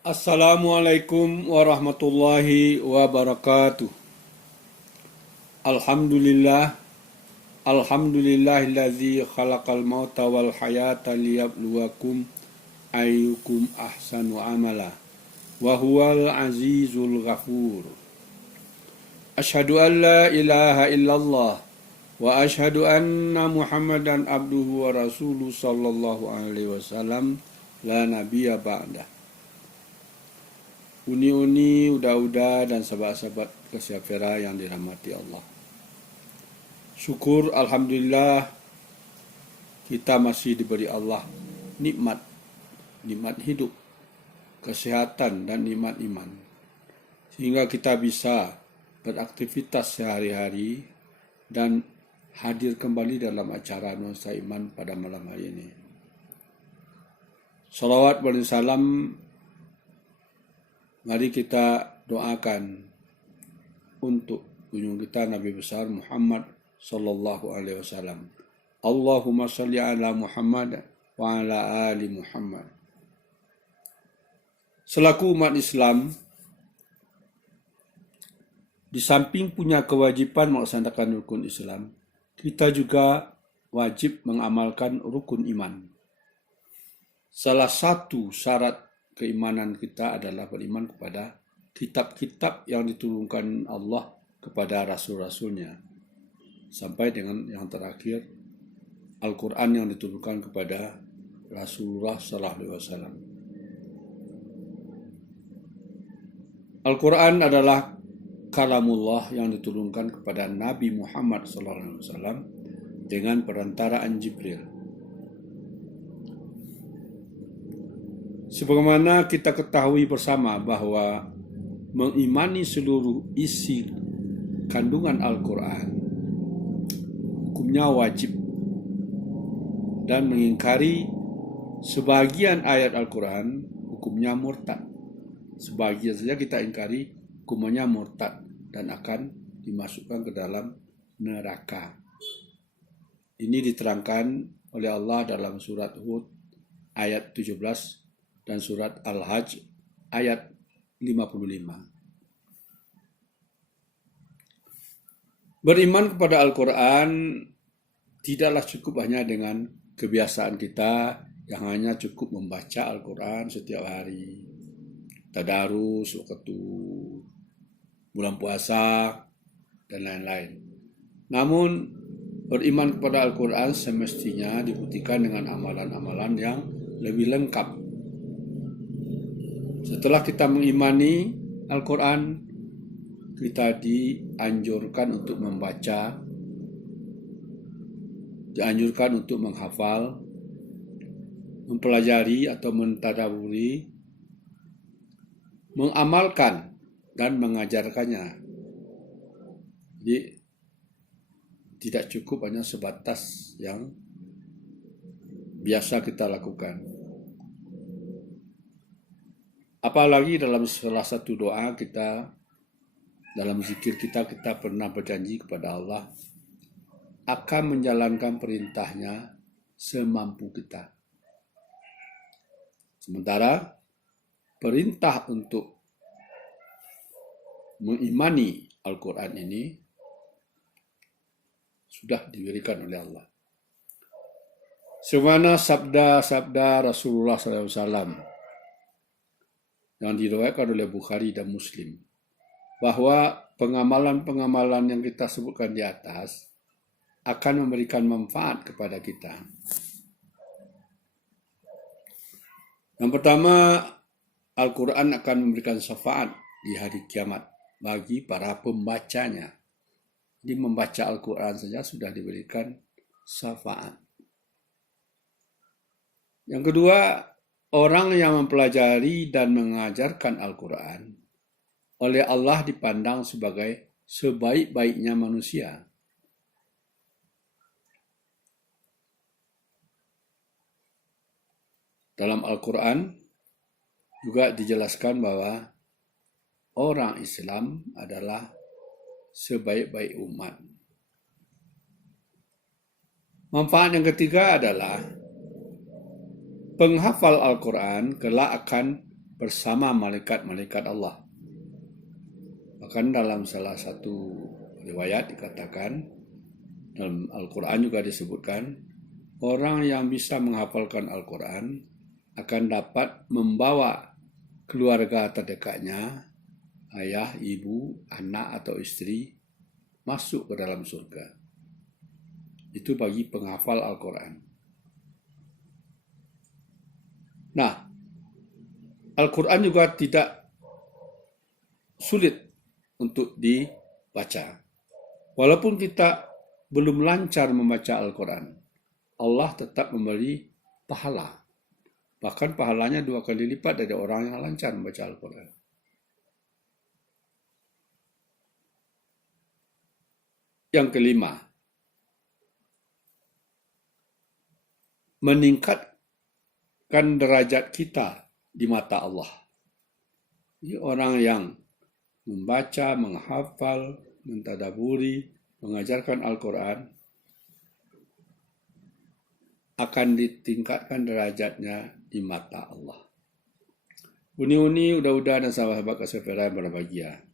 Assalamualaikum warahmatullahi wabarakatuh. Alhamdulillah, alhamdulillahillazi khalaqal mauta wal hayata liyabluwakum ayyukum ahsanu amala. Wa huwal azizul ghafur. Asyhadu an la ilaha illallah wa asyhadu anna Muhammadan abduhu wa rasuluh sallallahu alaihi wasallam la nabiyya ba'dah. Uni-uni, uda-uda, dan sahabat-sahabat kesyafira yang dirahmati Allah. Syukur, Alhamdulillah, kita masih diberi Allah nikmat hidup, kesehatan, dan nikmat iman. Sehingga kita bisa beraktivitas sehari-hari dan hadir kembali dalam acara Nuansa Iman pada malam hari ini. Salawat dan salam, mari kita doakan untuk junjungan kita Nabi besar Muhammad sallallahu alaihi wasallam. Allahumma shalli ala Muhammad wa ala ali Muhammad. Selaku umat Islam, di samping punya kewajiban melaksanakan rukun Islam, kita juga wajib mengamalkan rukun iman. Salah satu syarat keimanan kita adalah beriman kepada kitab-kitab yang diturunkan Allah kepada rasul-rasulnya. Sampai dengan yang terakhir, Al-Quran yang diturunkan kepada Rasulullah sallallahu alaihi wasallam. Al-Quran adalah kalamullah yang diturunkan kepada Nabi Muhammad sallallahu alaihi wasallam dengan perantaraan Jibril. Sebagaimana kita ketahui bersama bahwa mengimani seluruh isi kandungan Al-Quran hukumnya wajib, dan mengingkari sebagian ayat Al-Quran hukumnya murtad. Sebagian saja kita ingkari hukumnya murtad dan akan dimasukkan ke dalam neraka. Ini diterangkan oleh Allah dalam surat Hud ayat 17 dan surat Al-Hajj ayat 55. Beriman kepada Al-Quran tidaklah cukup hanya dengan kebiasaan kita yang hanya cukup membaca Al-Quran setiap hari, tadarus waktu bulan puasa, dan lain-lain. Namun, beriman kepada Al-Quran semestinya dibuktikan dengan amalan-amalan yang lebih lengkap. Setelah kita mengimani Al-Quran, kita dianjurkan untuk membaca, dianjurkan untuk menghafal, mempelajari atau mentadaburi, mengamalkan, dan mengajarkannya. Jadi, tidak cukup hanya sebatas yang biasa kita lakukan. Apalagi dalam salah satu doa kita, dalam zikir kita pernah berjanji kepada Allah akan menjalankan perintahnya semampu kita. Sementara perintah untuk mengimani Al-Quran ini sudah diberikan oleh Allah. Sebagaimana sabda Rasulullah SAW yang diriwayatkan oleh Bukhari dan Muslim, bahwa pengamalan-pengamalan yang kita sebutkan di atas akan memberikan manfaat kepada kita. Yang pertama, Al-Quran akan memberikan syafaat di hari kiamat bagi para pembacanya. Jadi membaca Al-Quran saja sudah diberikan syafaat. Yang kedua, orang yang mempelajari dan mengajarkan Al-Quran oleh Allah dipandang sebagai sebaik-baiknya manusia. Dalam Al-Quran juga dijelaskan bahwa orang Islam adalah sebaik-baik umat. Manfaat yang ketiga adalah penghafal Al-Quran kelak akan bersama malaikat-malaikat Allah. Bahkan dalam salah satu riwayat dikatakan, dalam Al-Quran juga disebutkan, orang yang bisa menghafalkan Al-Quran akan dapat membawa keluarga terdekatnya, ayah, ibu, anak atau istri, masuk ke dalam surga. Itu bagi penghafal Al-Quran. Nah, Al-Quran juga tidak sulit untuk dibaca. Walaupun kita belum lancar membaca Al-Quran, Allah tetap memberi pahala. Bahkan pahalanya 2 kali lipat dari orang yang lancar membaca Al-Quran. Yang kelima, meningkatkan derajat kita di mata Allah. Ini orang yang membaca, menghafal, mentadaburi, mengajarkan Al-Quran akan ditingkatkan derajatnya di mata Allah. Uni-uni, udah-udah dan sahabat kesepera yang berbahagia.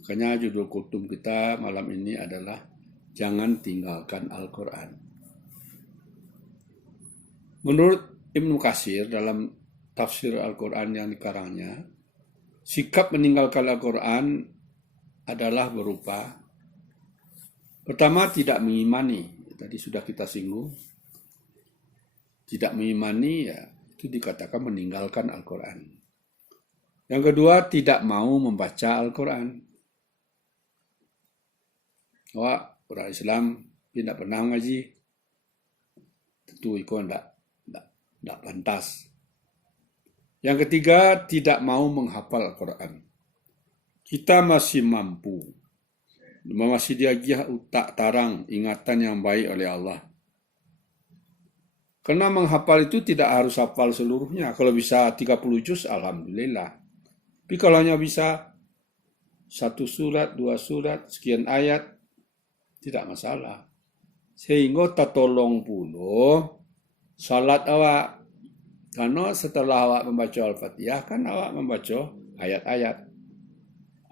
Makanya judul kultum kita malam ini adalah Jangan Tinggalkan Al-Quran. Menurut Ibnu Katsir dalam tafsir Al-Quran yang dikarangnya, sikap meninggalkan Al-Quran adalah berupa, pertama, tidak mengimani. Tadi sudah kita singgung. Tidak mengimani, ya, itu dikatakan meninggalkan Al-Quran. Yang kedua, tidak mau membaca Al-Quran. Orang Islam tidak pernah ngaji, tentu itu tidak pantas. Yang ketiga, tidak mau menghafal Al-Quran. Kita masih mampu, masih diagih utak tarang ingatan yang baik oleh Allah. Karena menghafal itu tidak harus hafal seluruhnya. Kalau bisa 30 juz, alhamdulillah. Tapi kalau hanya bisa 1 surat, 2 surat, sekian ayat, tidak masalah. Sehingga tertolong pula salat awak. Karena setelah awak membaca Al-Fatihah, kan awak membaca ayat-ayat.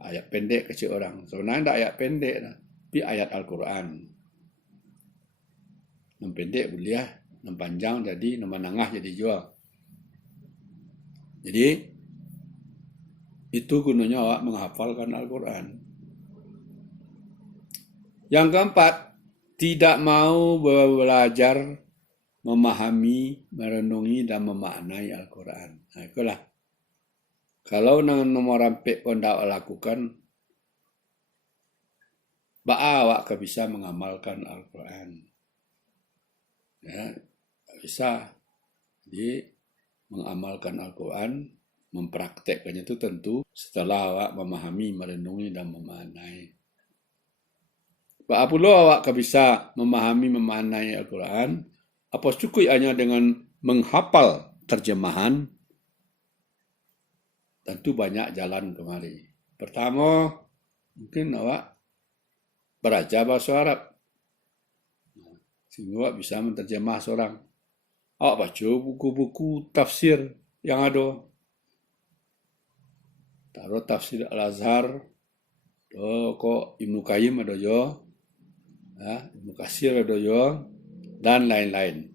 Ayat pendek kecil orang. Sebenarnya tidak ayat pendek, tapi ayat Al-Quran. Yang pendek boleh, yang panjang jadi, yang menengah jadi jual. Jadi, itu gunanya awak menghafalkan Al-Quran. Yang keempat, tidak mau belajar, memahami, merenungi, dan memaknai Al-Quran. Nah, itulah. Kalau nomor rampik pun tak lakukan, awak bisa mengamalkan Al-Quran. Ya, bisa. Jadi, mengamalkan Al-Quran, mempraktekkannya itu tentu setelah awak memahami, merenungi, dan memaknai. Apabila awak bisa memahami, memaknai Al-Quran, apa cukup hanya dengan menghafal terjemahan? Tentu banyak jalan kemari. Pertama, mungkin awak belajar bahasa Arab. Sehingga awak bisa menterjemah seorang. Awak baca buku-buku tafsir yang ada. Taruh tafsir Al-Azhar, kok Ibnu Qayyim ada ya. Ibnu Katsir ada ya, dan lain-lain.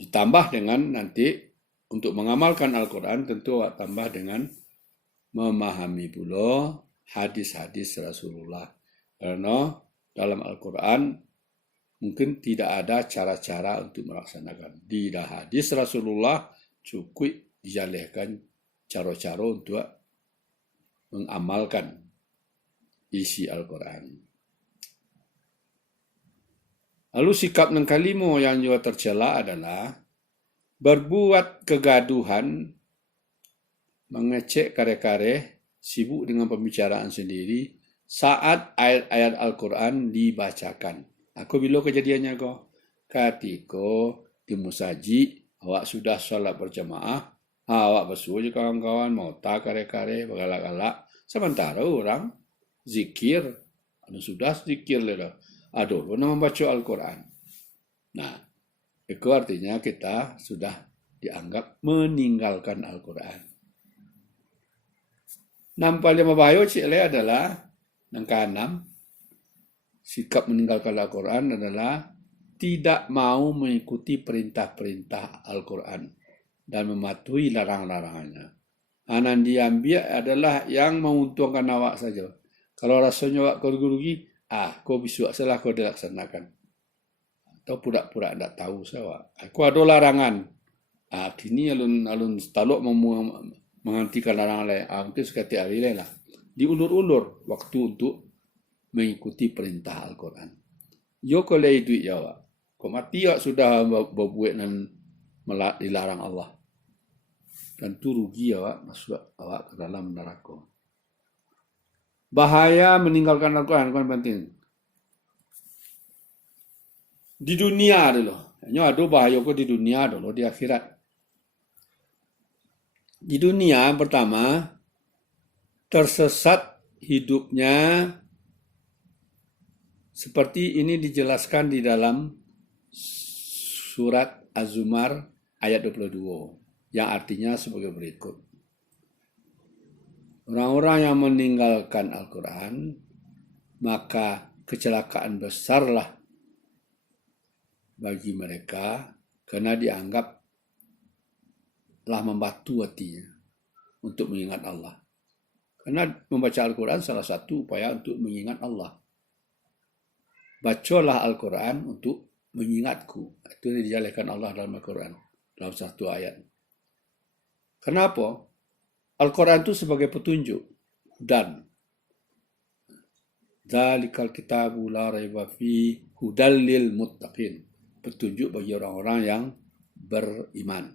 Ditambah dengan nanti untuk mengamalkan Al-Quran tentu tambah dengan memahami pula hadis-hadis Rasulullah. Karena dalam Al-Quran mungkin tidak ada cara-cara untuk melaksanakan. Di hadis Rasulullah cukup dijalihkan cara-cara untuk mengamalkan isi Al-Quran. Lalu sikap yang kelima yang juga tercela adalah berbuat kegaduhan, mengecek kare-kare, sibuk dengan pembicaraan sendiri saat ayat-ayat Al-Quran dibacakan. Aku bila kejadiannya kok? Ketika di musaji, awak sudah sholat berjamaah, awak bersuruh je kawan-kawan, mau tak kare-kare, bergalak-galak. Sementara orang zikir, sudah zikir lah. Aduh, nak membaca Al-Quran. Nah, itu artinya kita sudah dianggap meninggalkan Al-Quran. Nampaknya mabayo cile adalah yang keenam, sikap meninggalkan Al-Quran adalah tidak mau mengikuti perintah-perintah Al-Quran dan mematuhi larang-larangannya. Anan diambil adalah yang menguntungkan awak saja. Kalau rasanya awak kerugi, kau bisa salah kau dilaksanakan. Atau pura-pura tidak tahu saya. Aku ada larangan. Kini alun taluk menghentikan larangan lain. Mungkin sekali hari lain lah. Diulur-ulur waktu untuk mengikuti perintah Al-Quran. Yo kalau itu ya awak. Kau mati awak sudah berbuat dan dilarang Allah. Dan itu rugi awak masuk awak ke dalam neraka. Bahaya meninggalkan Al-Quran kan penting. Di dunia dulu. Hanya ada bahaya kok di dunia dulu, di akhirat. Di dunia pertama, tersesat hidupnya seperti ini dijelaskan di dalam surat Az-Zumar ayat 22, yang artinya sebagai berikut. Orang-orang yang meninggalkan Al-Quran, maka kecelakaan besarlah bagi mereka karena dianggap telah membatu hatinya untuk mengingat Allah. Karena membaca Al-Quran salah satu upaya untuk mengingat Allah. Bacalah Al-Quran untuk mengingatku. Itu dijelaskan Allah dalam Al-Quran, dalam satu ayat. Kenapa? Al-Quran itu sebagai petunjuk. Dan Dzalikal kitabu la raiba fi hudal lil muttaqin. Petunjuk bagi orang-orang yang beriman.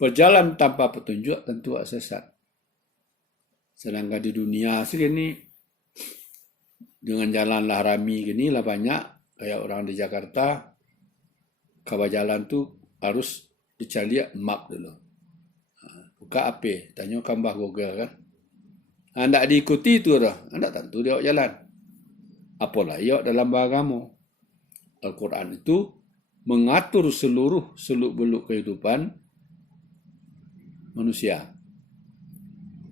Berjalan tanpa petunjuk tentu sesat. Sedangkan di dunia sini dengan jalan lahrami gini lah banyak, kayak orang di Jakarta, kalau jalan tu harus dicari map dulu. Buka apa? Tanya kambah Google kan. Anda diikuti tu dah, anda tentu dia jalan. Apalah ia dalam agama. Al-Quran itu mengatur seluruh seluk-beluk kehidupan manusia.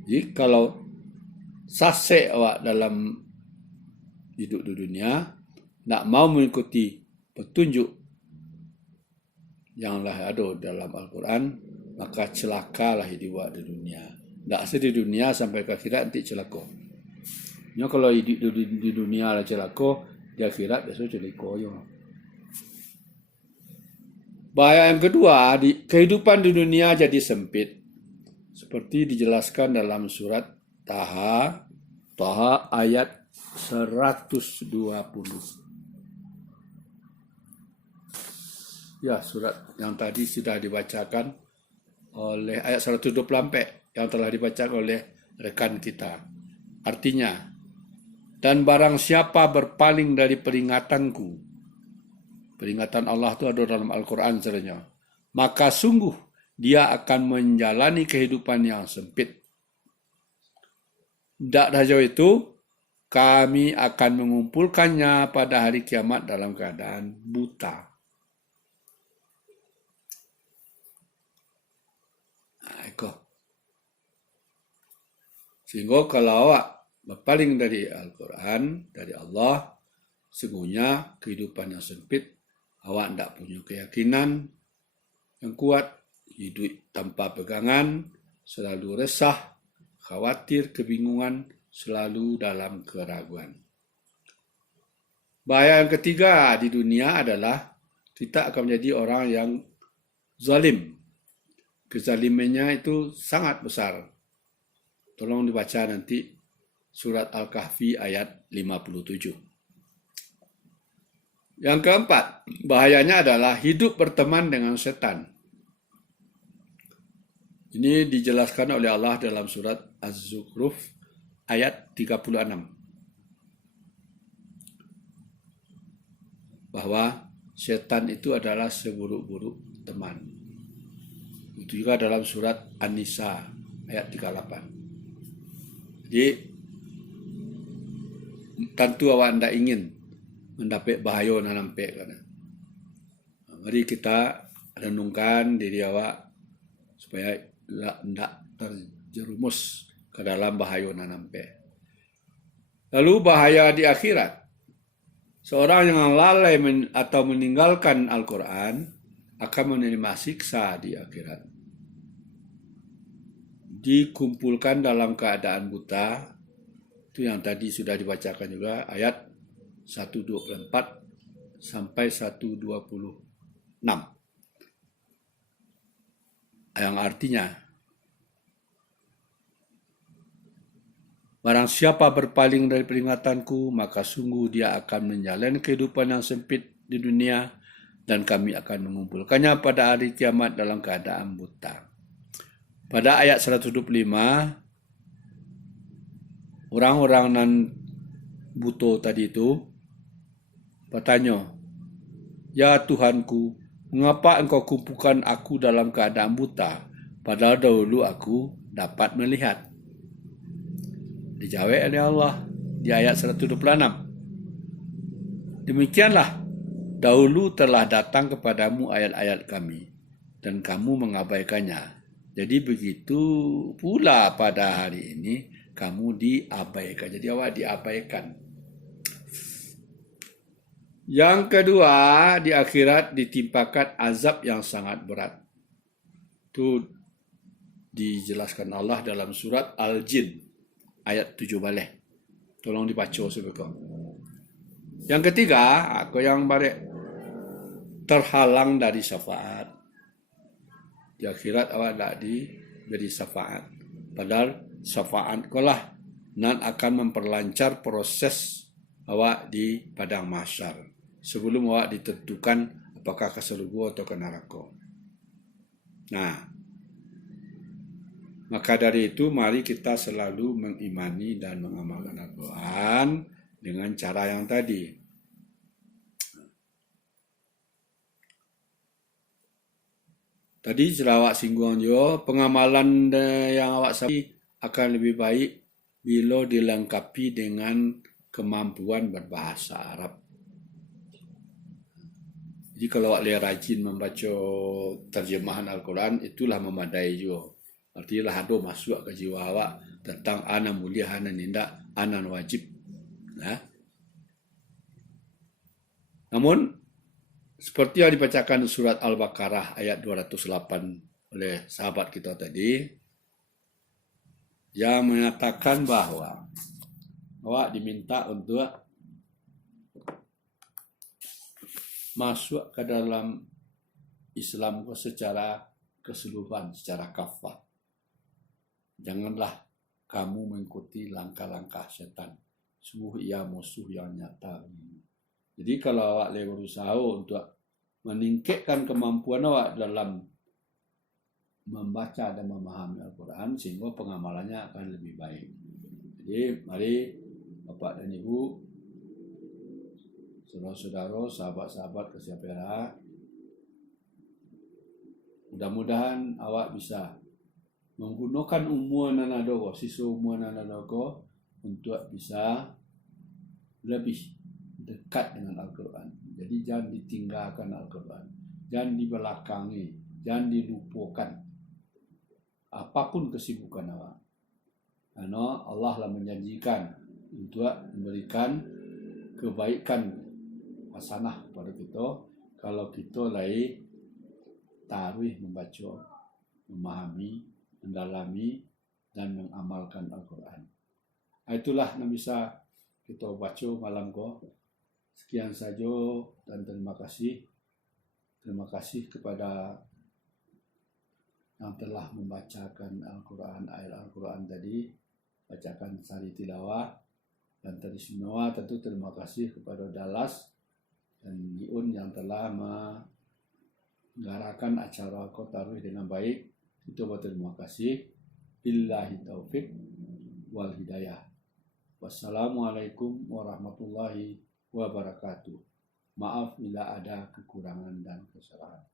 Jadi kalau sasek awak dalam hidup di dunia, nak mau mengikuti petunjuk yang lah ada dalam Al-Quran, maka celakalah hidup di dunia. Tak di dunia sampai ke akhirat nanti celaka. Ya, kalau hidup di dunia lah celaka, di akhirat biasa celaka ya. Bahaya yang kedua, kehidupan di dunia jadi sempit. Seperti dijelaskan dalam surat Taha ayat 120. Ya, surat yang tadi sudah dibacakan oleh ayat 124 yang telah dibacakan oleh rekan kita. Artinya, dan barang siapa berpaling dari peringatanku, peringatan Allah itu ada dalam Al-Quran sebenarnya, maka sungguh dia akan menjalani kehidupan yang sempit. Tak saja itu, kami akan mengumpulkannya pada hari kiamat dalam keadaan buta. Sehingga kalau awak berpaling dari Al-Quran, dari Allah, sesungguhnya kehidupan yang sempit, awak tidak punya keyakinan yang kuat, hidup tanpa pegangan, selalu resah, khawatir, kebingungan, selalu dalam keraguan. Bahaya yang ketiga di dunia adalah kita akan menjadi orang yang zalim. Kezalimannya itu sangat besar. Tolong dibaca nanti surat Al-Kahfi ayat 57. Yang keempat, bahayanya adalah hidup berteman dengan setan. Ini dijelaskan oleh Allah dalam surat Az-Zukhruf ayat 36. Bahwa setan itu adalah seburuk-buruk teman. Itu juga dalam surat An-Nisa ayat 38. Jadi, tentu awak tidak ingin mendapat bahaya dan nampak. Mari kita renungkan diri awak supaya tidak terjerumus ke dalam bahaya nampe. Lalu bahaya di akhirat. Seorang yang lalai atau meninggalkan Al-Quran akan menerima siksa di akhirat. Dikumpulkan dalam keadaan buta, itu yang tadi sudah dibacakan juga, ayat 124 sampai 126. Yang artinya, barang siapa berpaling dari peringatanku, maka sungguh dia akan menjalani kehidupan yang sempit di dunia, dan kami akan mengumpulkannya pada hari kiamat dalam keadaan buta. Pada ayat 125, orang-orang nan buta tadi itu bertanya, "Ya Tuhanku, mengapa engkau kumpulkan aku dalam keadaan buta, padahal dahulu aku dapat melihat?" Dijawab oleh Allah di ayat 126. Demikianlah, dahulu telah datang kepadamu ayat-ayat kami, dan kamu mengabaikannya. Jadi begitu pula pada hari ini, kamu diabaikan. Jadi awak diabaikan. Yang kedua, di akhirat ditimpakan azab yang sangat berat. Itu dijelaskan Allah dalam surat Al-Jin. Ayat 7 balik. Tolong dibaca sebelum. Yang ketiga, aku yang balik terhalang dari syafaat. Di akhirat awak tak diberi syafaat. Padahal syafaat kolah nan akan memperlancar proses awak di padang mahsyar. Sebelum awak ditentukan apakah ke surga atau ke neraka. Nah, maka dari itu mari kita selalu mengimani dan mengamalkan Al-Quran dengan cara yang tadi. Tadi sudah awak singgung juga, pengamalan yang awak sampaikan akan lebih baik bila dilengkapi dengan kemampuan berbahasa Arab. Jadi kalau awak rajin membaca terjemahan Al-Quran, itulah memadai juga. Artinya lah ada masuk ke jiwa awak tentang ana mulia, ana nindak, ana wajib. Nah. Namun, seperti yang dibacakan surat Al-Baqarah ayat 208 oleh sahabat kita tadi, yang mengatakan bahwa awak diminta untuk masuk ke dalam Islam secara keseluruhan, secara kafah. Janganlah kamu mengikuti langkah-langkah setan. Sungguh ia musuh yang nyata. Jadi kalau awak berusaha untuk meningkatkan kemampuan awak dalam membaca dan memahami Al-Quran, sehingga pengamalannya akan lebih baik. Jadi mari Bapak dan Ibu, saudara-saudara, sahabat-sahabat Kasih Perak, mudah-mudahan awak bisa menggunakan umur nanadoko, sisa umur nanadoko untuk bisa lebih dekat dengan Al-Quran. Jadi jangan ditinggalkan Al-Quran, jangan dibelakangi, jangan dilupakan apapun kesibukan awak. Karena Allah lah menjanjikan untuk memberikan kebaikan hasanah kepada kita kalau kita lagi taruh membaca, memahami, mendalami dan mengamalkan Al-Quran. Itulah yang bisa kita baca malam ko. Sekian saja dan terima kasih. Terima kasih kepada yang telah membacakan Al-Quran, ayat Al-Quran tadi, bacakan sari tilawah, dan tadi semua tentu terima kasih kepada Dallas dan Liun yang telah menggarakan acara Qatarwih dengan baik. Itu berterima kasih. Billahi taufiq wal hidayah. Wassalamualaikum warahmatullahi wabarakatuh. Maaf bila ada kekurangan dan kesalahan.